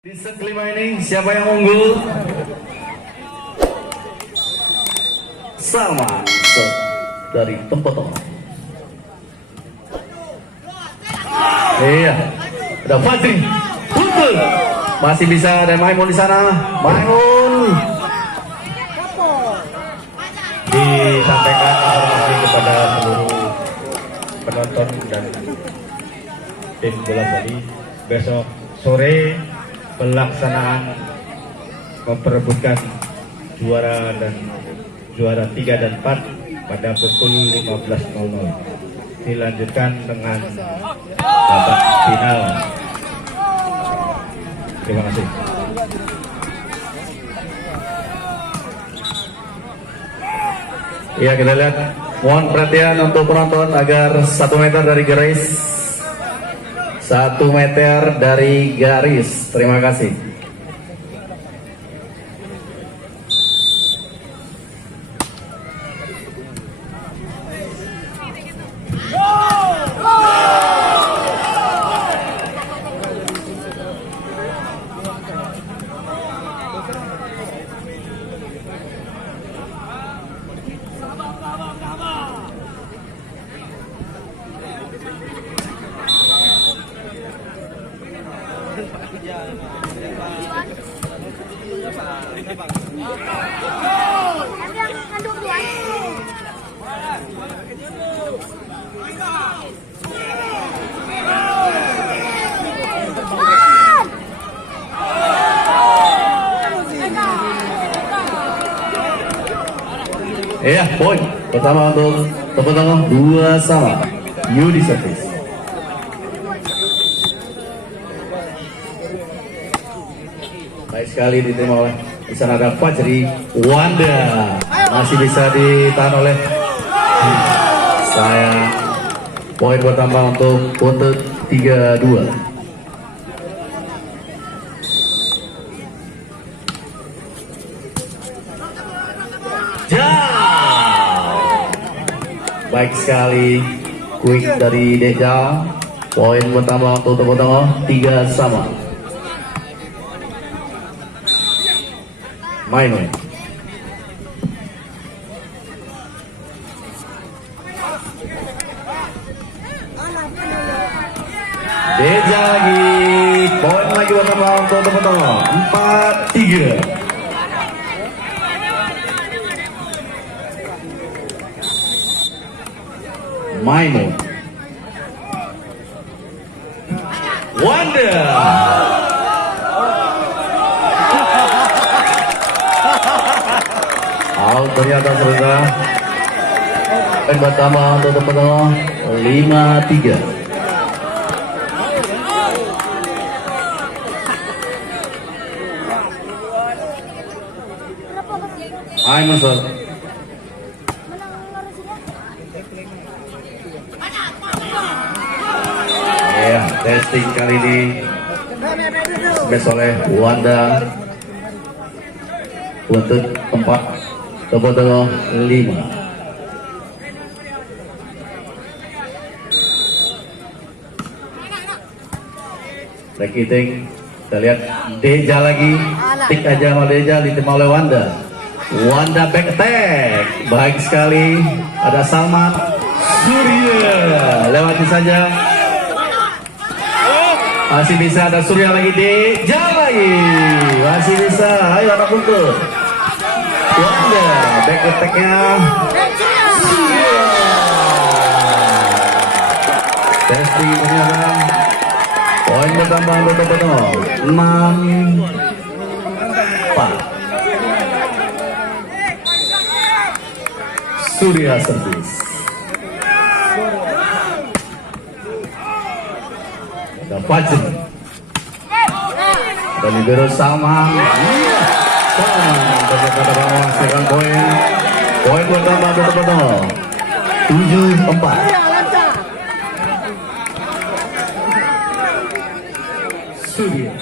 Di set kelima ini siapa yang unggul? Salman set dari Tempoto. Iya, ada Fajri, betul. Masih bisa ada Maimun di sana. Maimun. Disampaikan informasi kepada seluruh penonton dan tim bola voli, besok sore pelaksanaan memperebutkan juara 3 dan 4 pada pukul 15.00 dilanjutkan dengan babak final. Terima kasih. Ya, kita lihat. Mohon perhatian untuk penonton agar 1 meter dari garis. 1 meter dari garis. Terima kasih. Iya, poin pertama untuk Tempoto 2-2. Yudi service. Baik sekali diterima oleh di sana ada Fajri. Wanda masih bisa ditahan oleh saya. Poin pertama untuk 3-2. Baik sekali, quick dari Dejal. Poin pertama untuk Tempoto 3-3. Main. Dejal lagi. Poin lagi pertama untuk Tempoto 4-3. Maimun. Wanda. Out ternyata saudara. Poin pertama untuk Tempoto 5-3. Maimun saudara. Ya, testing kali ini smash oleh Wanda untuk 4 Tempoto 5. Back hitting, kita lihat Deja lagi, tik aja sama Deja, diterima oleh Wanda. Wanda back attack, baik sekali. Ada Salman, Surya lewati saja. Masih bisa ada Surya lagi, Deja lagi. Masih bisa, ayo anak buntut. Wanda, back attack-nya. Surya. Testing ternyata. Poin bertambah untuk Tempoto 6-4. Surya service. Fajri dan libero Salman. Menghasilkan poin. Poin pertama untuk Tempoto 7-4. Surya.